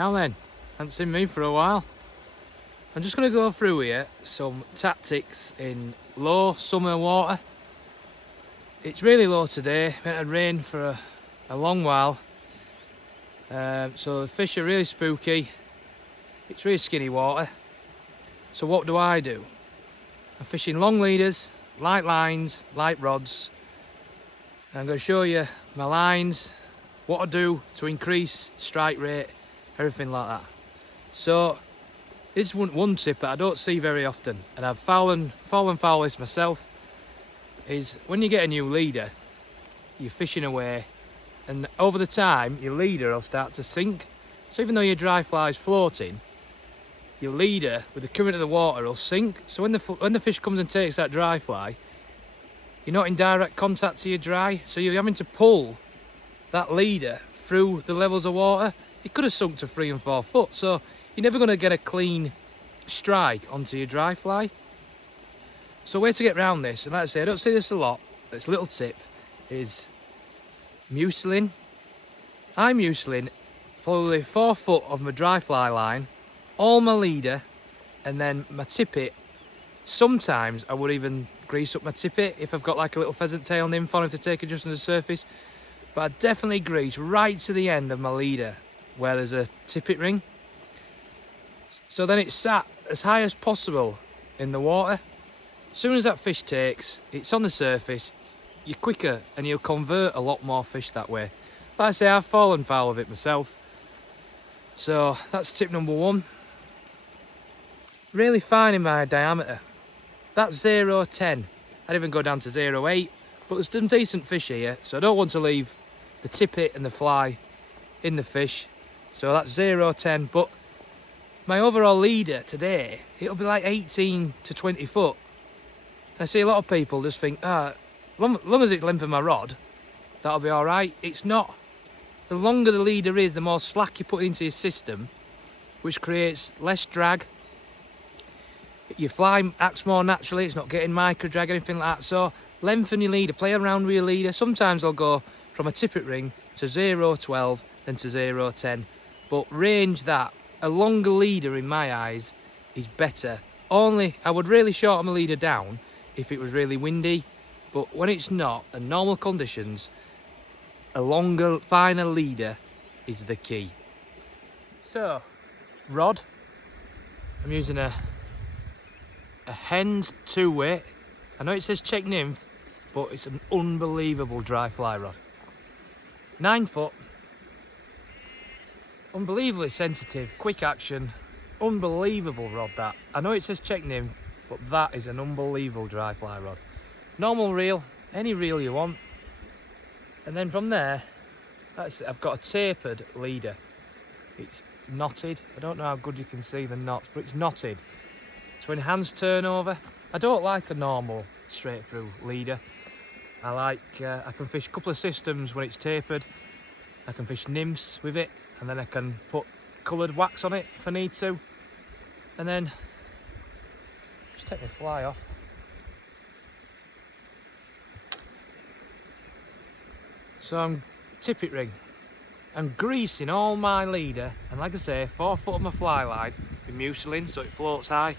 Now then, haven't seen me for a while. I'm just going to go through here some tactics in low summer water. It's really low today, it had rain for a long while. So the fish are really spooky. It's really skinny water. So what do? I'm fishing long leaders, light lines, light rods. I'm going to show you my lines, what I do to increase strike rate, everything like that. So this is one tip that I don't see very often, and I've fallen foul this myself, is when you get a new leader, you're fishing away, and over the time your leader will start to sink. So even though your dry fly is floating, your leader with the current of the water will sink. So when the fish comes and takes that dry fly, you're not in direct contact to your dry, so you're having to pull that leader through the levels of water. It could have sunk to 3 and 4 foot, so you're never going to get a clean strike onto your dry fly. So a way to get around this, and like I say, I don't see this a lot, this little tip, is mucilin. I mucilin probably 4 foot of my dry fly line, all my leader, and then my tippet. Sometimes I would even grease up my tippet if I've got like a little pheasant tail nymph on, if they take it just on the surface. But I definitely grease right to the end of my leader where there's a tippet ring. So then it's sat as high as possible in the water. As soon as that fish takes, it's on the surface, you're quicker and you'll convert a lot more fish that way. Like I say, I've fallen foul of it myself. So that's tip number 1. Really fine in my diameter. That's 0.10. I'd even go down to 0.8, but there's some decent fish here, so I don't want to leave the tippet and the fly in the fish. So that's 0.10, but my overall leader today, it'll be like 18 to 20 foot. And I see a lot of people just think, long as it's length of my rod, that'll be all right. It's not. The longer the leader is, the more slack you put into your system, which creates less drag. Your fly acts more naturally, it's not getting micro drag, anything like that. So lengthen your leader, play around with your leader. Sometimes I'll go from a tippet ring to 0.12, then to 0.10. But range that. A longer leader in my eyes is better. Only I would really shorten my leader down if it was really windy, but when it's not, and normal conditions, a longer, finer leader is the key. So, rod, I'm using a hens 2-weight. I know it says Czech nymph, but it's an unbelievable dry fly rod. 9 foot. Unbelievably sensitive, quick action, unbelievable rod that. I know it says Czech nymph, but that is an unbelievable dry fly rod. Normal reel, any reel you want. And then from there, I've got a tapered leader. It's knotted. I don't know how good you can see the knots, but it's knotted to enhance turnover. I don't like a normal straight through leader. I can fish a couple of systems when it's tapered. I can fish nymphs with it, and then I can put coloured wax on it if I need to. And then just take my fly off. So I'm tippet ring. I'm greasing all my leader, and like I say, 4 foot of my fly line with mucilin so it floats high.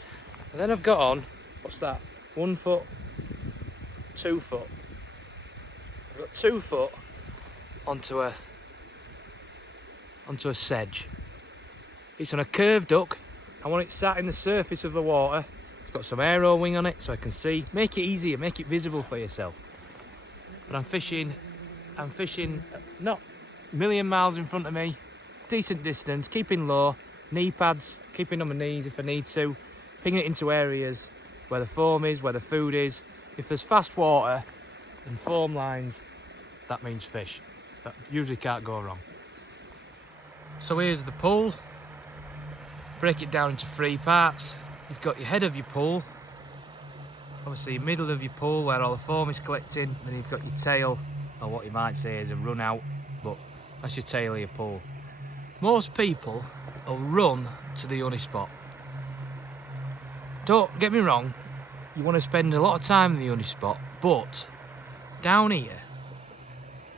And then I've got on, what's that? 1 foot, 2 foot. I've got 2 foot onto a sedge. It's on a curved hook. I want it sat in the surface of the water. It's got some aero wing on it so I can see. Make it easier, make it visible for yourself. But I'm fishing not a million miles in front of me, decent distance, keeping low, knee pads, keeping on my knees if I need to, pinging it into areas where the foam is, where the food is. If there's fast water and foam lines, that means fish. That usually can't go wrong. So here's the pool. Break it down into 3 parts. You've got your head of your pool, obviously middle of your pool where all the foam is collecting, then you've got your tail, or what you might say is a run out, but that's your tail of your pool. Most people will run to the honey spot. Don't get me wrong, you want to spend a lot of time in the honey spot, but down here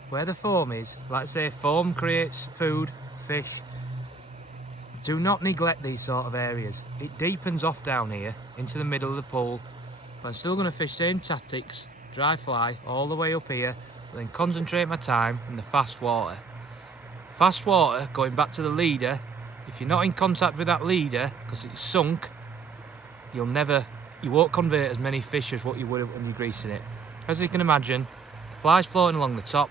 where the foam is, like I say, foam creates food, fish. Do not neglect these sort of areas. It deepens off down here into the middle of the pool, but I'm still going to fish same tactics, dry fly all the way up here, and then concentrate my time in the fast water. Fast water, going back to the leader, if you're not in contact with that leader because it's sunk, you won't convert as many fish as what you would when you're greasing it. As you can imagine, the fly's floating along the top,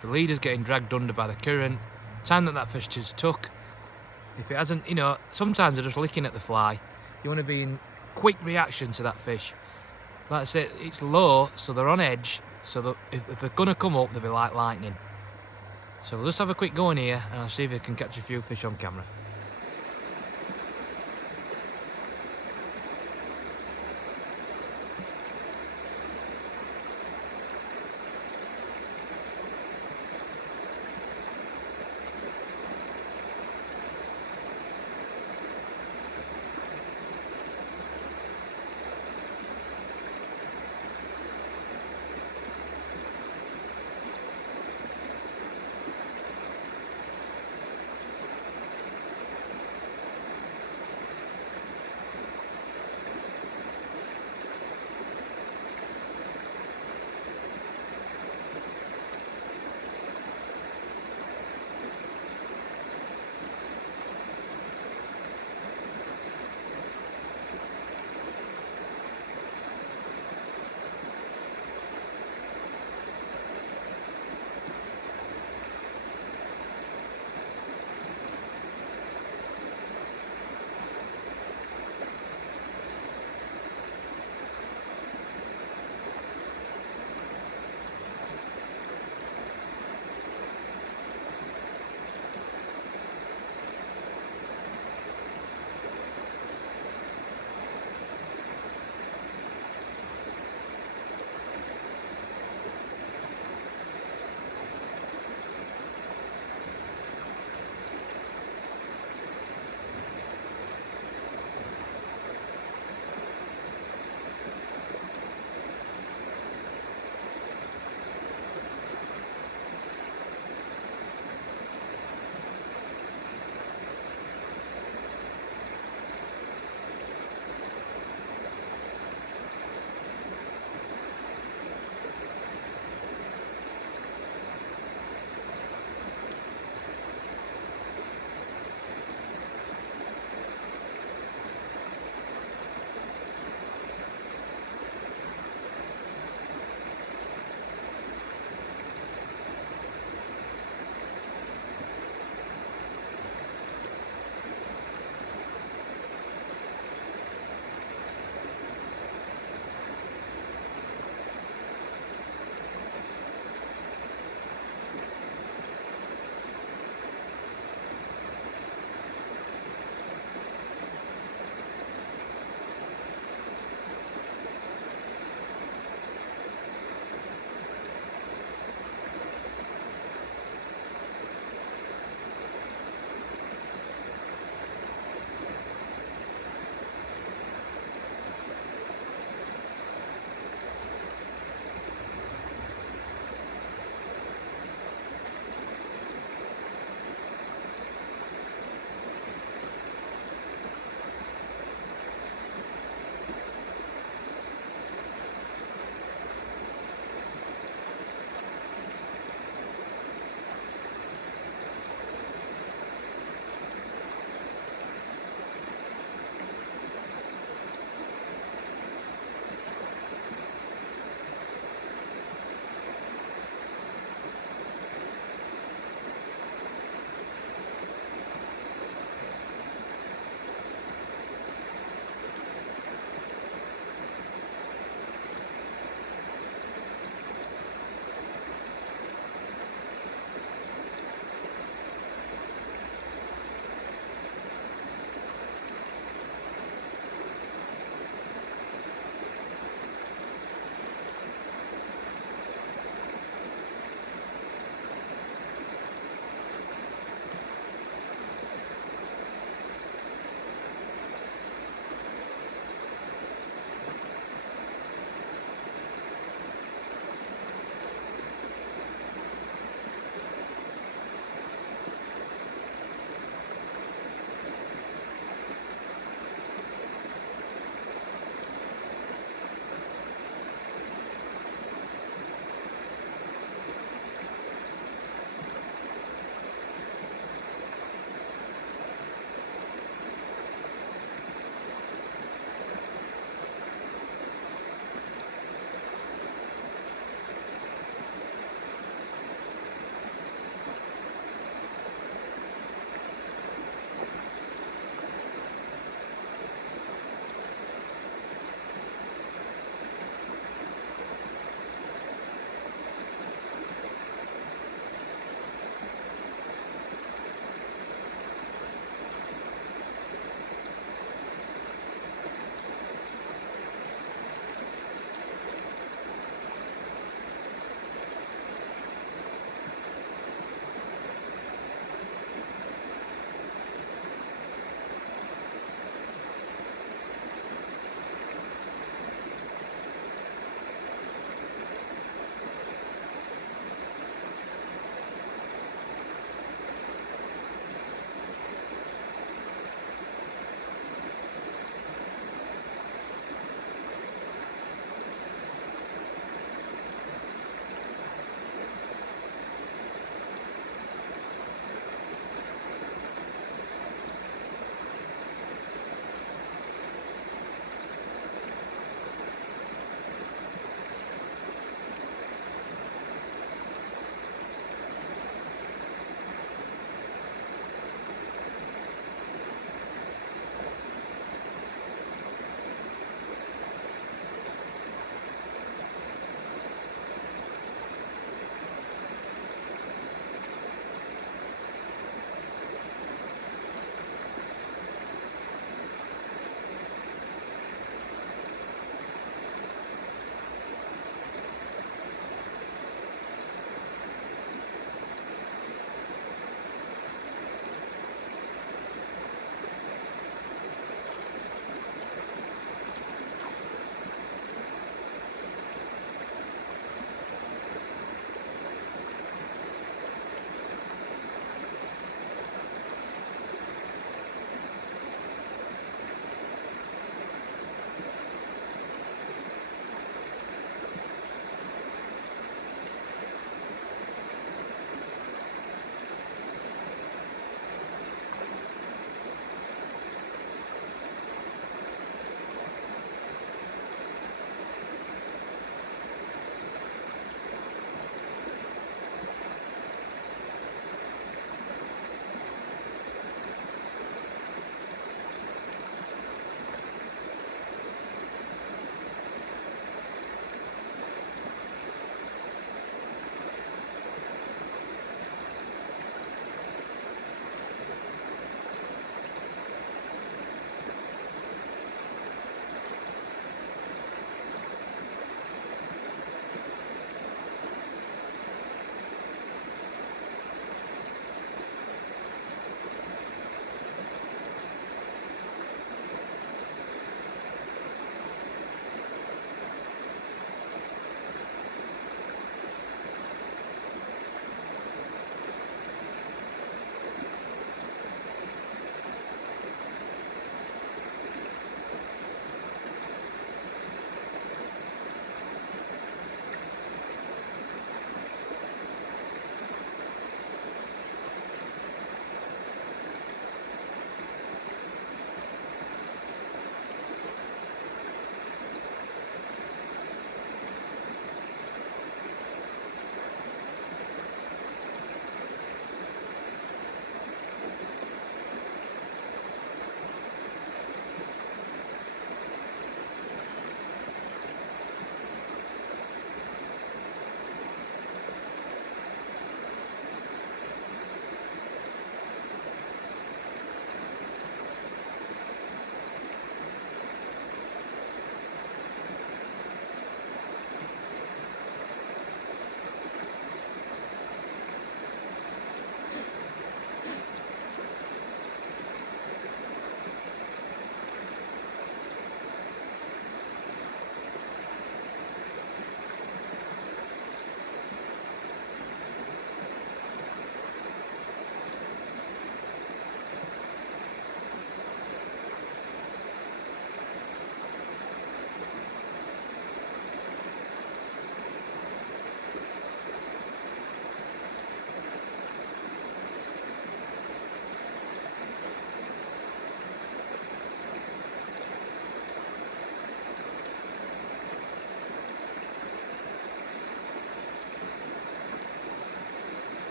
the leader's getting dragged under by the current. Time that fish just took, if it hasn't, you know, sometimes they're just licking at the fly. You want to be in quick reaction to that fish. Like I said, it's low, so they're on edge, so that if they're going to come up, they'll be like lightning. So we'll just have a quick go in here and I'll see if I can catch a few fish on camera.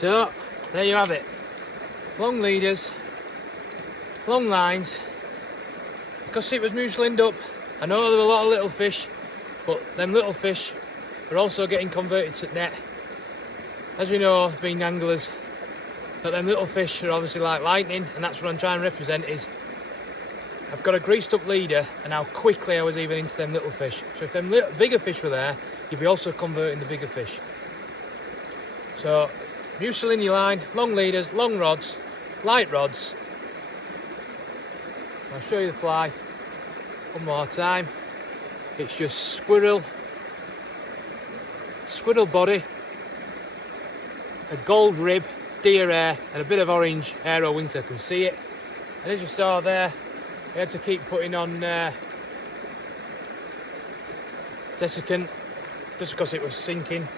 So there you have it. Long leaders, long lines. Because it was muselined up, I know there were a lot of little fish, but them little fish are also getting converted to net. As we know, being anglers, that them little fish are obviously like lightning, and that's what I'm trying to represent is I've got a greased up leader and how quickly I was even into them little fish. So if them bigger fish were there, you'd be also converting the bigger fish. So mucil your line, long leaders, long rods, light rods. I'll show you the fly one more time. It's just squirrel body, a gold rib, deer hair, and a bit of orange aero wing, so I can see it. And as you saw there, I had to keep putting on desiccant just because it was sinking.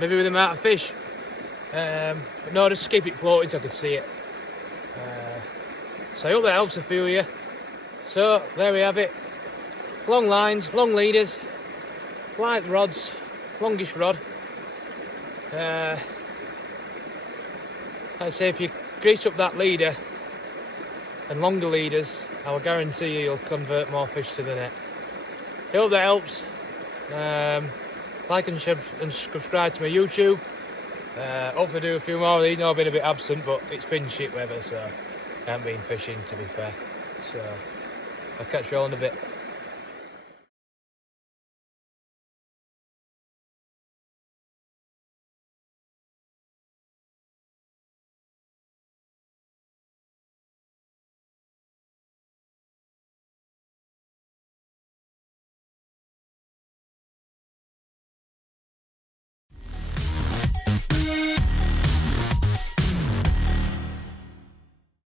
Maybe with the amount of fish. But no, just to keep it floating so I could see it. So I hope that helps a few of you. So there we have it. Long lines, long leaders, light rods, longish rod. Like I say, if you grease up that leader and longer leaders, I will guarantee you'll convert more fish to the net. I hope that helps. Like and subscribe to my YouTube. Hopefully do a few more of these. I know I've been a bit absent, but it's been shit weather, so I haven't been fishing, to be fair. So I'll catch you all in a bit.